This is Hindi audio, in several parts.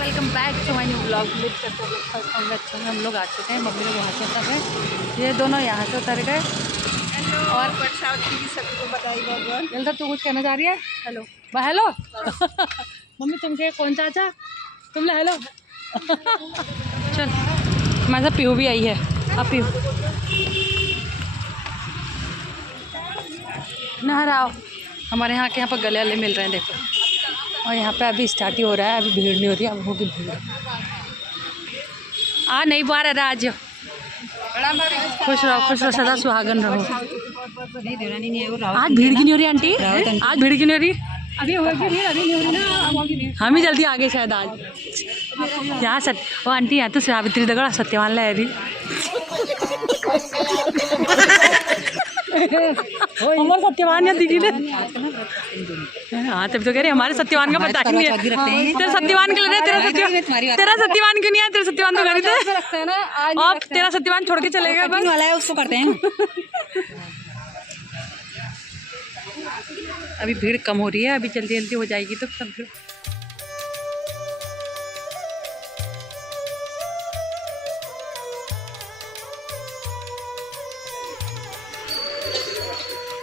Welcome back to my new blog. हम लोग आ चुके हैं, मम्मी लोग वहाँ से उतर गए, ये दोनों यहाँ से उतर गए। और वर्षावती की सभी को बधाई बहुत। जल्द तू कुछ कहना चाह रही है? हेलो हेलो मम्मी तुम के कौन चाचा तुम ले हेलो चल हमारे साथ पीहू भी आई है। अब पीहू नहराओ। हमारे यहाँ के यहाँ पर गले वाले मिल रहे हैं देखो। और यहाँ पे अभी स्टार्ट ही हो रहा है, अभी भीड़ नहीं हो रही है, अब होगी भीड़। आ नहीं बार है आज। खुश रहो सदा सुहागन रहो। आज भीड़ की नहीं हो रही आंटी, आज भीड़ की नहीं हो रही। अभी होगी भीड़, अभी नहीं हो रही ना, हम ही जल्दी आगे शायद आज। यहाँ वो आंटी यहाँ तो सावित्री दगड़ा सत्यवान ला अभी हमारे सत्यवान है दीदी ने। हाँ तब तो कह रहे हमारे सत्यवान का पता ही नहीं है। तेरा सत्यवान के लिए तेरा सत्यवान क्यों नहीं है? तेरा सत्यवान तो खरीदे रखते हैं ना, अब तेरा सत्यवान छोड़ के चलेगा बस वाला है, उसको करते हैं। अभी भीड़ कम हो रही है, अभी जल्दी जल्दी हो जाएगी तो सब भीड़।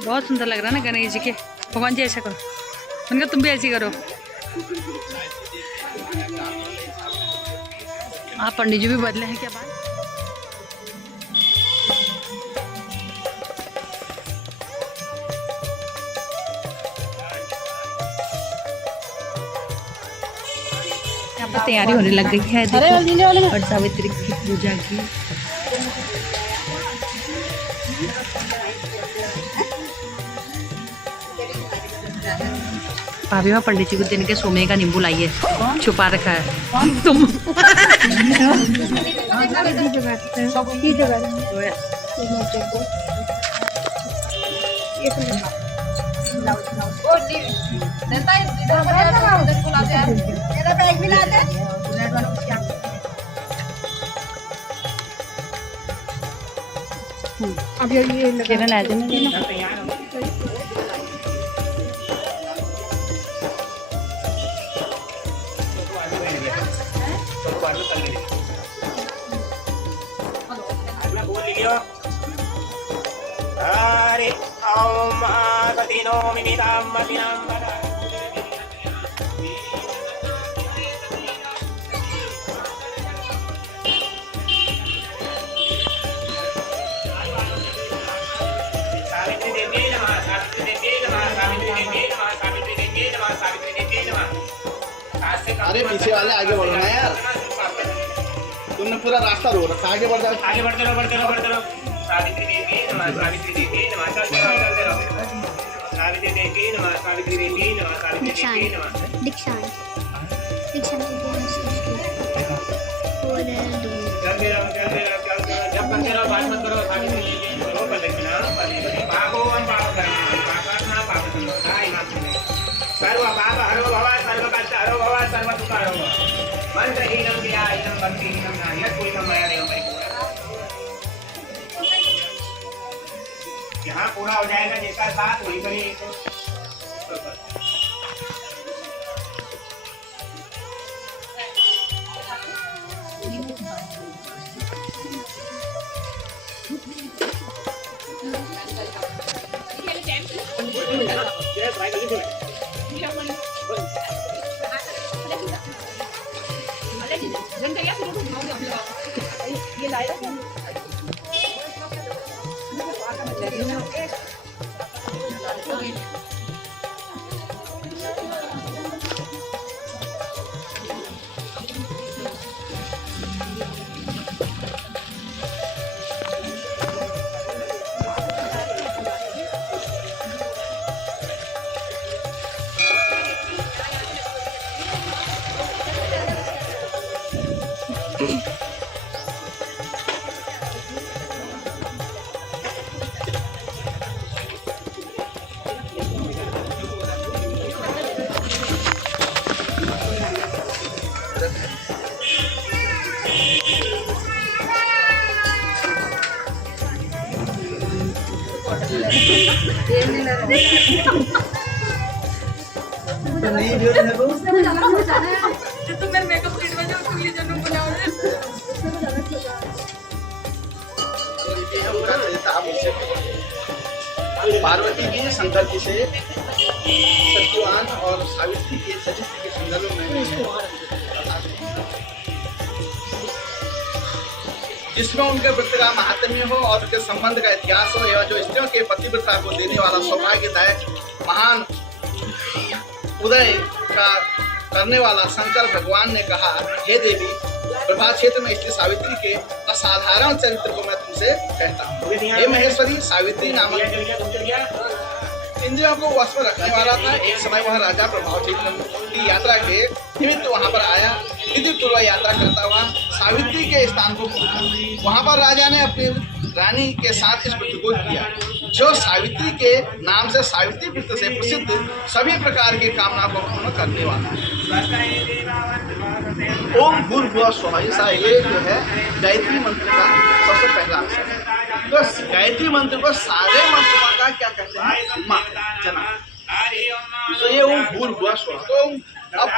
बहुत सुंदर लग रहा है ना गणेश जी के। भगवान जी ऐसा करो, उनका तुम भी ऐसी करो। आप पंडित जी भी बदले हैं क्या बात? यहाँ पर तैयारी होने लग गई है देखो, और सावित्री की पूजा की। भाभी वहाँ पंडित जी को देने के सोने का नींबू लाई है, छुपा रखा है तुम। अब ये किरण आ जाना। हरि ओम आगतिनो मिमितां मतिनां सावित्री देवी नमः, सावित्री देवी नमः, सावित्री देवी नमः, सावित्री देवी नमः, सावित्री देवी नमः। अरे पीछे वाले आगे बढ़ो ना यार, तुमने पूरा रास्ता रोक रखा, आगे बढ़ जाओ, आगे बढ़ते रहो, बढ़ते रहो, बढ़ते रहो। सावित्री देवी नमः, सावित्री देवी नमः, चलते रहो। सावित्री देवी नमः, सावित्री देवी नमः, सावित्री देवी नमः। दीक्षांत चलते रहो, जब करते रहो, बात मत करो। सावित्री देवी करो प्रदक्षिणा, भागो हम पाप करना, पापात्मा पाप करना, दाई माफ करना। सर्व पाप हरो भव, सर्व कष्ट हरो भव, सर्व दुख हरो भव। मंत्रहीनं क्रियाहीनं भक्तिहीनं नान्यत् पूर्णं मया देवं परिपूर्णम्। यहाँ पूरा हो जाएगा जैसा साथ वहीं पर ही। तो नहीं जो है वो तो मेरे मेकअप किट में जो उसके लिए जरूर बनाओ। ये है उनका चरित्र आप इससे पार्वती जी शंकर जी से सत्यवान और सावित्री के चरित्र के संदर्भ में जिसमें उनके व्रत का महात्म्य हो और उनके संबंध का इतिहास हो एवं जो स्त्रियों के पतिव्रता को देने वाला सौभाग्यदायक महान उदय का करने वाला शंकर भगवान ने कहा, हे देवी, प्रभात क्षेत्र में स्थित सावित्री के असाधारण चरित्र को मैं तुमसे कहता हूँ। हे महेश्वरी, सावित्री नामक इंद्रियों को वश में रखने वाला था। एक समय वह राजा प्रभात क्षेत्र की यात्रा के निमित्त वहां पर आया। विधि पूर्वक यात्रा करता हुआ सावित्री के स्थान को पहुंचा। वहां पर राजा ने अपनी रानी के साथ इस प्रतिकूल किया, जो सावित्री के नाम से सावित्री वृत्त से प्रसिद्ध सभी प्रकार की कामना को पूर्ण करने वाला है। ओम भूर्भुवः स्वः, ये जो है गायत्री मंत्र का सबसे पहला अक्षर है। तो गायत्री मंत्र को सारे मंत्रों का क्या कहते हैं? माँ जना। तो ये ओम भूर्भुवः स्वः। तो अब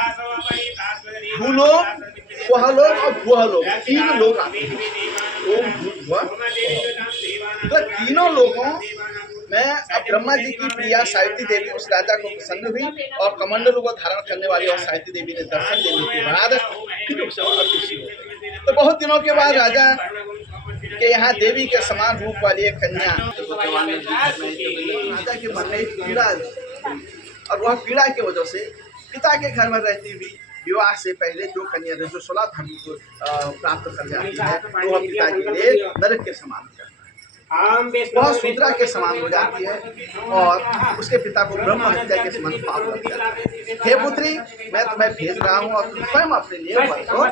भूलोक, स्वहलोक और भूहलोक, तीन लोग आते हैं। ओम भूर्भुवः स्वः। तो तीनों लोगों में अब ब्रह्मा जी की प्रिया सावित्री देवी उस राजा को प्रसन्न हुई और कमंडलों को धारण करने वाली और सावित्री देवी ने दर्शन देने के बाद फिर उसे अतिशी हो। तो बहुत दिनों के बाद राजा के यहाँ देवी के समान रूप वाली एक कन्या राजा के मन में एक पीड़ा, और वह पीड़ा की वजह से पिता के घर में रहती हुई विवाह से पहले जो कन्या जो 16 धर्म को प्राप्त कर जाती है, तो वह पिता के लिए नरक के समान हो जाती है, वह शूद्रा के समान हो जाती है और उसके पिता को ब्रह्म हत्या के समान पाप लग जाता है। हे पुत्री, मैं तुम्हें भेज रहा हूँ और तुम स्वयं अपने लिए बरतो।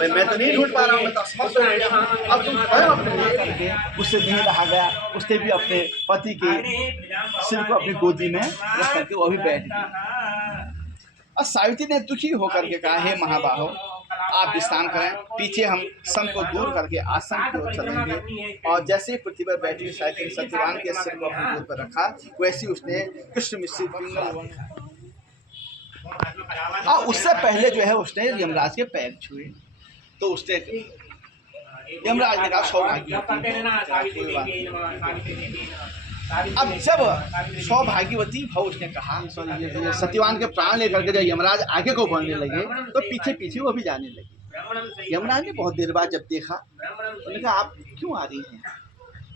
मैं तो नहीं ढूंढ पा रहा हूँ, मैं तो असमर्थ हो गया हूँ। अब तुम स्वयं अपने लिए। उससे नहीं रहा गया, उसने भी अपने पति के सिर को अपनी गोदी में रख करके वो भी बैठ गई। और सावित्री ने दुखी होकर के कहा, हे महाबाहो, आप विश्राम करें, पीछे हम सन को दूर करके आसन की ओर चलेंगे। और जैसे ही पृथ्वी पर बैठी सावित्री सत्यवान के सिर को अपनी गोद पर रखा, वैसे उसने कृष्ण मिश्रित और उससे पहले जो है उसने यमराज के पैर छुए। तो उसने यमराज ने कहा, सौभाग्य। अब जब सौभाग्यवती भाव उसने कहा, सत्यवान के प्राण लेकर के जब यमराज आगे को बढ़ने लगे तो पीछे पीछे वो भी जाने लगे। यमराज ने बहुत देर बाद जब देखा, उन्होंने कहा, आप क्यों आ रही हैं?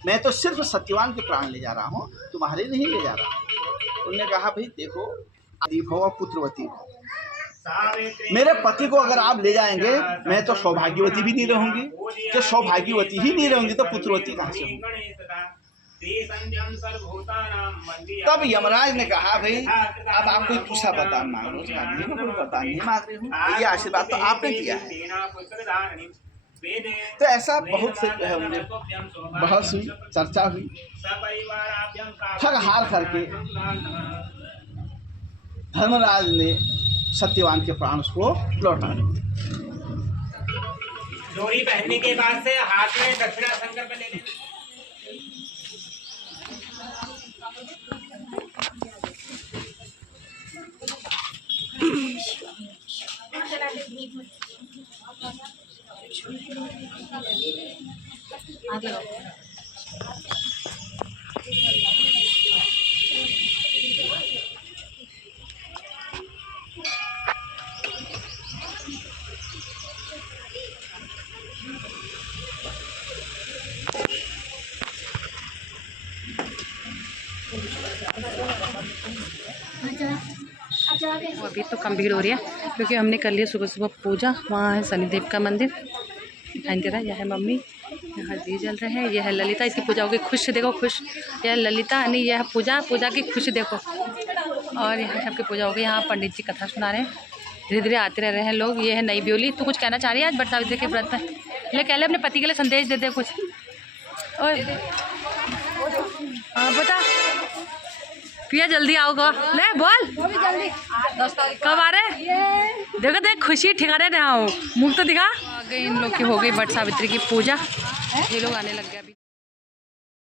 मैं तो सिर्फ सत्यवान के प्राण ले जा रहा हूँ, तुम्हारे नहीं ले जा रहा हूँ। उन्होंने कहा, भाई देखो, आदि भव और पुत्रवती भव, मेरे पति को अगर आप ले जाएंगे, मैं तो सौभाग्यवती भी नहीं रहूंगी। जो सौभाग्यवती ही नहीं रहूंगी तो पुत्रवती कहाँ से होंगी? तब यमराज ने कहा, भाई अब आप कोई दूसरा वरदान मांग लो। मैं कोई वरदान नहीं मांग रही हूँ, ये आशीर्वाद तो आपने दिया है। तो ऐसा बहुत से बहुत सी चर्चा हुई, ठग हार करके धर्मराज ने सत्यवान के प्राण को लौटा दिया। डोरी पहनने के बाद से हाथ में दक्षिणा संकल्प ले लेना। अभी तो कम भीड़ हो रही है क्योंकि हमने कर लिया सुबह सुबह पूजा। वहाँ है शनिदेव का मंदिर दिखाई दे रहा है। यह है मम्मी, यहाँ दिए जल रहे हैं। यह है ललिता, इसकी पूजा होगी। खुश देखो, खुश। यह ललिता नहीं, यह पूजा, पूजा की खुश देखो। और यहाँ सबकी पूजा होगी। यहाँ पंडित जी कथा सुना रहे हैं। धीरे धीरे आते रह रहे हैं लोग। ये है नई ब्योली। तू कुछ कहना चाह रही है आज बट सावित्री के व्रत में? ले कह ले अपने पति के लिए संदेश दे दे कुछ। और हाँ बता पिया, जल्दी आओगा। ले बोल, जल्दी कब आ रहे? देखो देख, खुशी ठिकाने रहा हो, मुँह तो दिखा। आ गई इन लोग की, हो गई बट सावित्री की पूजा। ये लोग आने लग गए अभी।